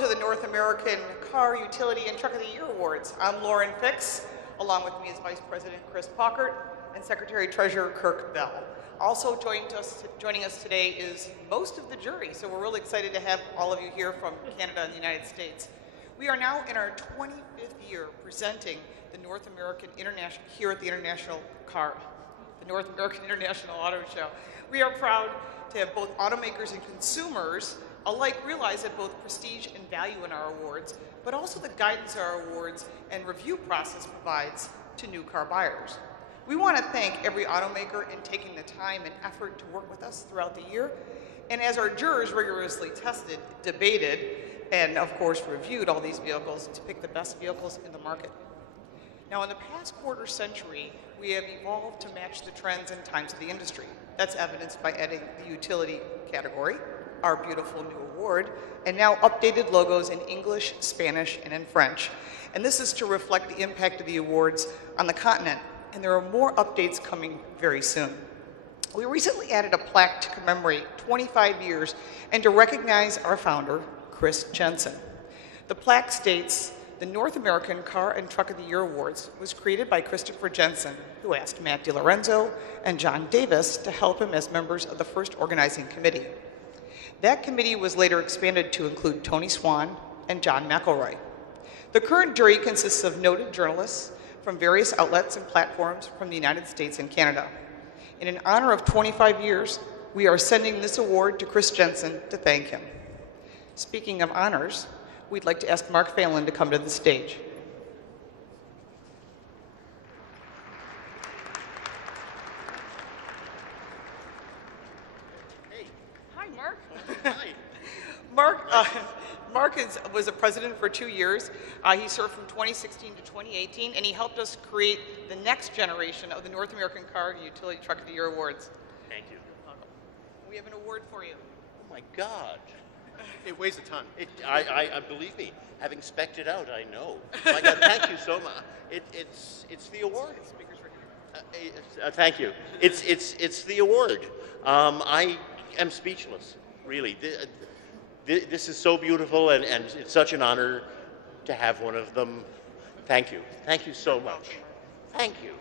to the North American Car, Utility, and Truck of the Year Awards. I'm Lauren Fix. Along with me is Vice President Chris Pockert and Secretary Treasurer Kirk Bell. Also joining us today is most of the jury, so we're really excited to have all of you here from Canada and the United States. We are now in our 25th year presenting the North American International, here at the North American International Auto Show. We are proud to have both automakers and consumers alike realize that both prestige and value in our awards, but also the guidance our awards and review process provides to new car buyers. We want to thank every automaker in taking the time and effort to work with us throughout the year. And as our jurors rigorously tested, debated, and of course reviewed all these vehicles to pick the best vehicles in the market. Now, in the past quarter century, we have evolved to match the trends and times of the industry. That's evidenced by adding the utility category, our beautiful new award, and now updated logos in English, Spanish, and in French. And this is to reflect the impact of the awards on the continent, and there are more updates coming very soon. We recently added a plaque to commemorate 25 years and to recognize our founder, Chris Jensen. The plaque states, the North American Car and Truck of the Year Awards was created by Christopher Jensen, who asked Matt DiLorenzo and John Davis to help him as members of the first organizing committee. That committee was later expanded to include Tony Swan and John McElroy. The current jury consists of noted journalists from various outlets and platforms from the United States and Canada. And in honor of 25 years, we are sending this award to Chris Jensen to thank him. Speaking of honors, we'd like to ask Mark Phelan to come to the stage. Hey. Hi, Mark. Hi. Mark was a president for 2 years. He served from 2016 to 2018, and he helped us create the next generation of the North American Car and Utility Truck of the Year Awards. Thank you. We have an award for you. Oh my God. It weighs a ton. I believe me, having specced it out, I know. My God, thank you so much. It's the award. Thank you. It's the award. I am speechless, really. This is so beautiful, and it's such an honor to have one of them. Thank you. Thank you so much. Thank you.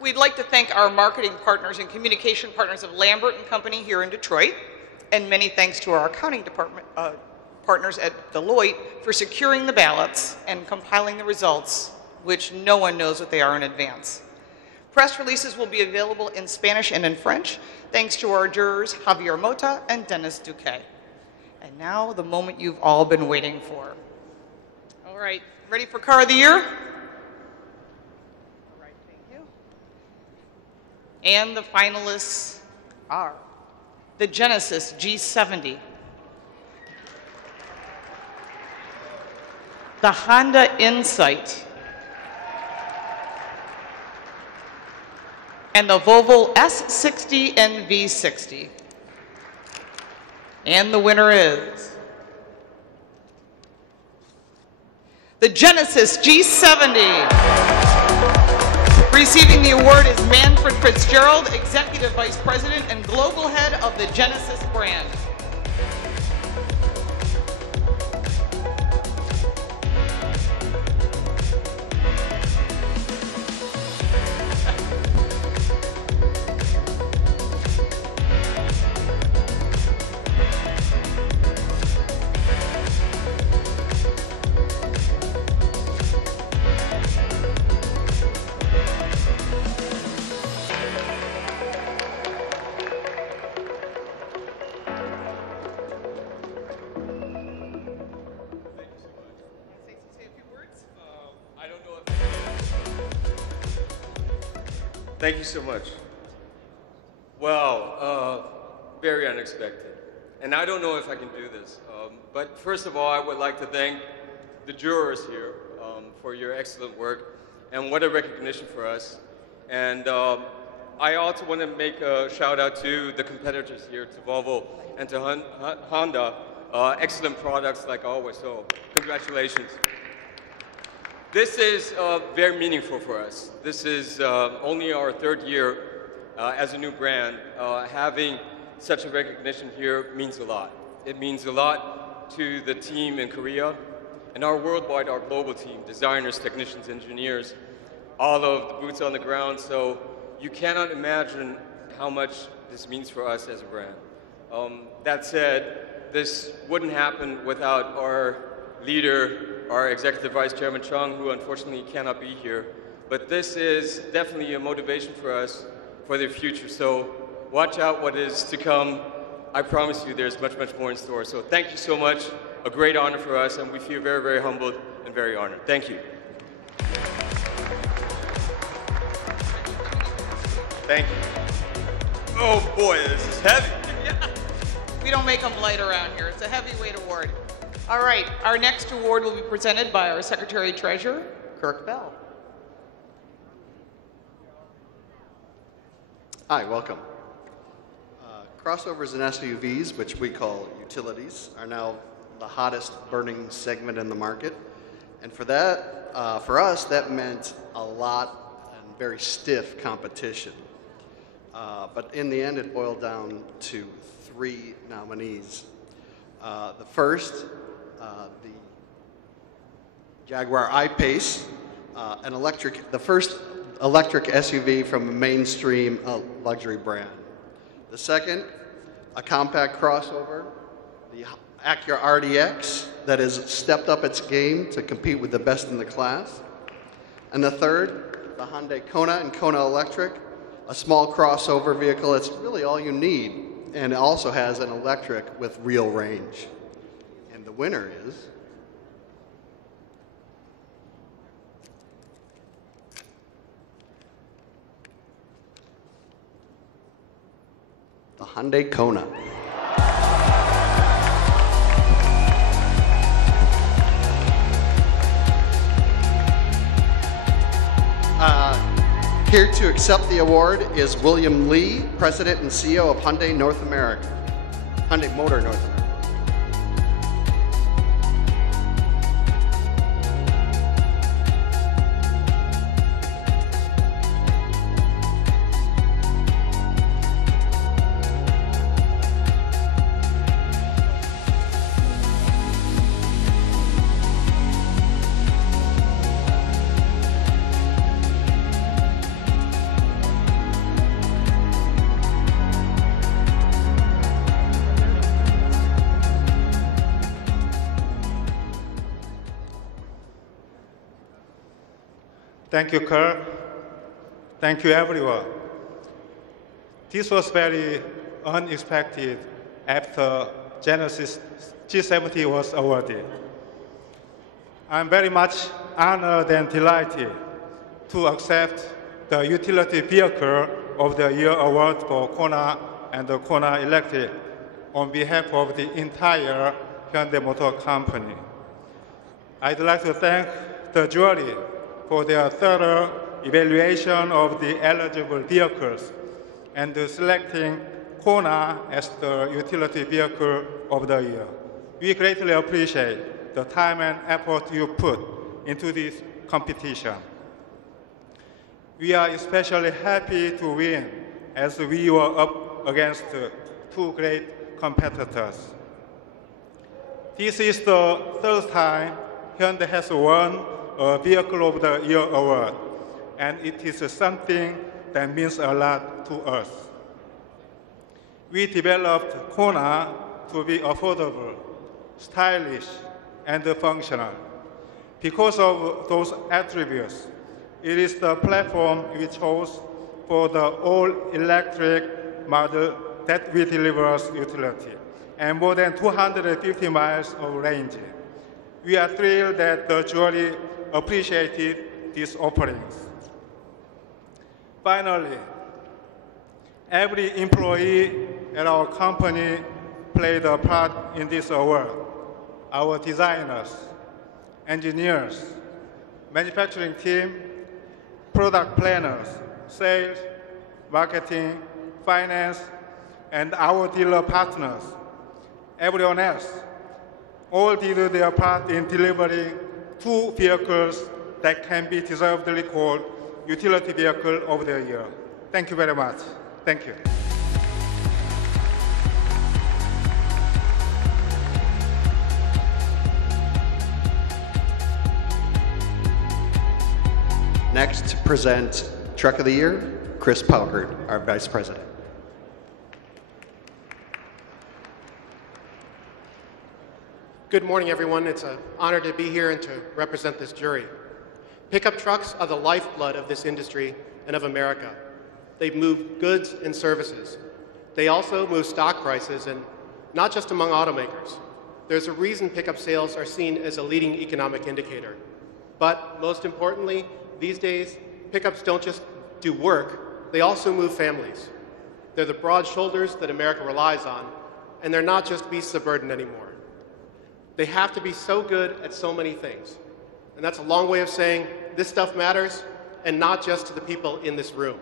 We'd like to thank our marketing partners and communication partners of Lambert & Company here in Detroit, and many thanks to our accounting department partners at Deloitte for securing the ballots and compiling the results, which no one knows what they are in advance. Press releases will be available in Spanish and in French, thanks to our jurors Javier Mota and Dennis Duque. And now, the moment you've all been waiting for. All right, ready for Car of the Year? And the finalists are the Genesis G70, the Honda Insight, and the Volvo S60 and V60. And the winner is the Genesis G70. Receiving the award is Manfred Fitzgerald, Executive Vice President and Global Head of the Genesis brand. Thank you so much. Well, very unexpected. And I don't know if I can do this. But first of all, I would like to thank the jurors here for your excellent work. And what a recognition for us. And I also want to make a shout out to the competitors here, to Volvo and to Honda. Excellent products like always, so congratulations. This is very meaningful for us. This is only our third year as a new brand, having such a recognition here means a lot. It means a lot to the team in Korea and our worldwide, our global team, designers, technicians, engineers, all of the boots on the ground. So you cannot imagine how much this means for us as a brand. That said, this wouldn't happen without our leader, our Executive Vice Chairman Chung, who unfortunately cannot be here. But this is definitely a motivation for us for the future. So watch out what is to come. I promise you there's much, much more in store. So thank you so much. A great honor for us, and we feel very, very humbled and very honored. Thank you. Thank you. Oh boy, this is heavy. We don't make them light around here. It's a heavyweight award. All right, our next award will be presented by our Secretary-Treasurer, Kirk Bell. Hi, welcome. Crossovers and SUVs, which we call utilities, are now the hottest burning segment in the market. And for that, for us, that meant a lot and very stiff competition. But in the end, it boiled down to 3 nominees. The first, the Jaguar I-Pace, the first electric SUV from a mainstream luxury brand. The second, a compact crossover, the Acura RDX, that has stepped up its game to compete with the best in the class. And the third, the Hyundai Kona and Kona Electric, a small crossover vehicle that's really all you need, and it also has an electric with real range. And the winner is the Hyundai Kona. Here to accept the award is William Lee, President and CEO of Hyundai North America, Hyundai Motor North America. Thank you, Kirk. Thank you, everyone. This was very unexpected after Genesis G70 was awarded. I'm very much honored and delighted to accept the Utility Vehicle of the Year award for Kona and the Kona Electric on behalf of the entire Hyundai Motor Company. I'd like to thank the jury for their thorough evaluation of the eligible vehicles and selecting Kona as the Utility Vehicle of the Year. We greatly appreciate the time and effort you put into this competition. We are especially happy to win as we were up against 2 great competitors. This is the 3rd time Hyundai has won a Vehicle of the Year award, and it is something that means a lot to us. We developed Kona to be affordable, stylish, and functional. Because of those attributes, it is the platform we chose for the all-electric model that we delivers utility and more than 250 miles of range. We are thrilled that the jury appreciated these offerings. Finally, every employee at our company played a part in this award. Our designers, engineers, manufacturing team, product planners, sales, marketing, finance, and our dealer partners, everyone else, all did their part in delivering 2 vehicles that can be deservedly called Utility Vehicle of the Year. Thank you very much. Thank you. Next to present Truck of the Year, Chris Paukert, our Vice President. Good morning, everyone. It's an honor to be here and to represent this jury. Pickup trucks are the lifeblood of this industry and of America. They move goods and services. They also move stock prices, and not just among automakers. There's a reason pickup sales are seen as a leading economic indicator. But most importantly, these days, pickups don't just do work, they also move families. They're the broad shoulders that America relies on, and they're not just beasts of burden anymore. They have to be so good at so many things. And that's a long way of saying this stuff matters, and not just to the people in this room.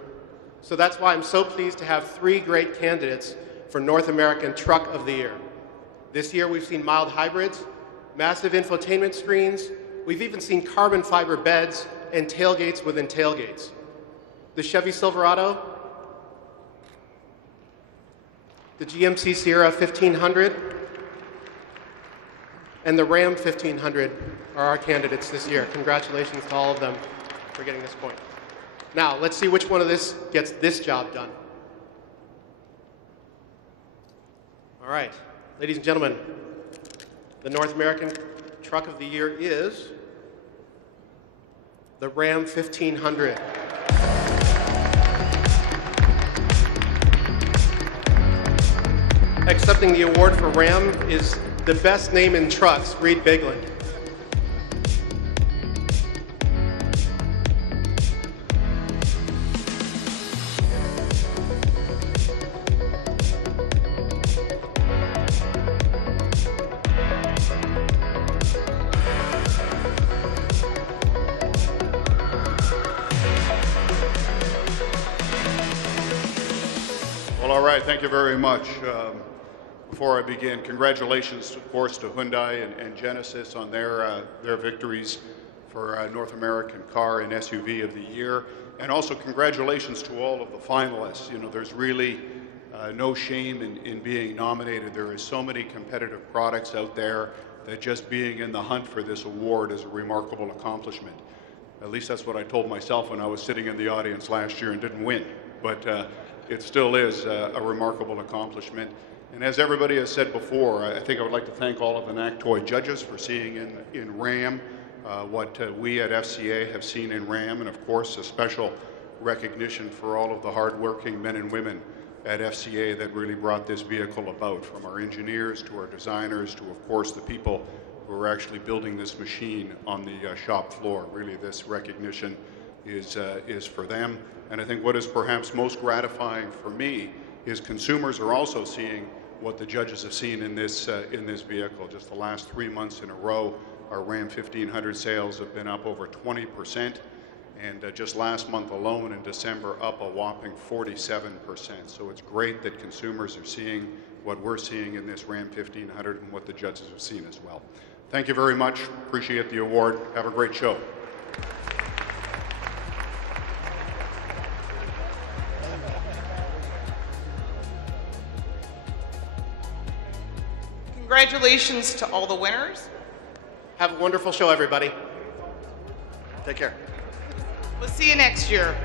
So that's why I'm so pleased to have 3 great candidates for North American Truck of the Year. This year we've seen mild hybrids, massive infotainment screens, we've even seen carbon fiber beds and tailgates within tailgates. The Chevy Silverado, the GMC Sierra 1500, and the Ram 1500 are our candidates this year. Congratulations to all of them for getting this point. Now, let's see which one of this gets this job done. All right, ladies and gentlemen, the North American Truck of the Year is the Ram 1500. Accepting the award for Ram is the best name in trucks, Reed Bigland. Well, all right, thank you very much. Before I begin, congratulations, of course, to Hyundai and Genesis on their victories for North American Car and SUV of the Year. And also congratulations to all of the finalists. You know, there's really no shame in being nominated. There is so many competitive products out there that just being in the hunt for this award is a remarkable accomplishment. At least that's what I told myself when I was sitting in the audience last year and didn't win. But it still is a remarkable accomplishment. And as everybody has said before, I think I would like to thank all of the NACTOY judges for seeing in Ram what we at FCA have seen in Ram, and of course a special recognition for all of the hardworking men and women at FCA that really brought this vehicle about, from our engineers to our designers to, of course, the people who are actually building this machine on the shop floor. Really, this recognition is for them. And I think what is perhaps most gratifying for me is consumers are also seeing what the judges have seen in this vehicle. Just the last 3 months in a row, our Ram 1500 sales have been up over 20%, and just last month alone in December, up a whopping 47%. So it's great that consumers are seeing what we're seeing in this Ram 1500 and what the judges have seen as well. Thank you very much. Appreciate the award. Have a great show. Congratulations to all the winners. Have a wonderful show, everybody. Take care. We'll see you next year.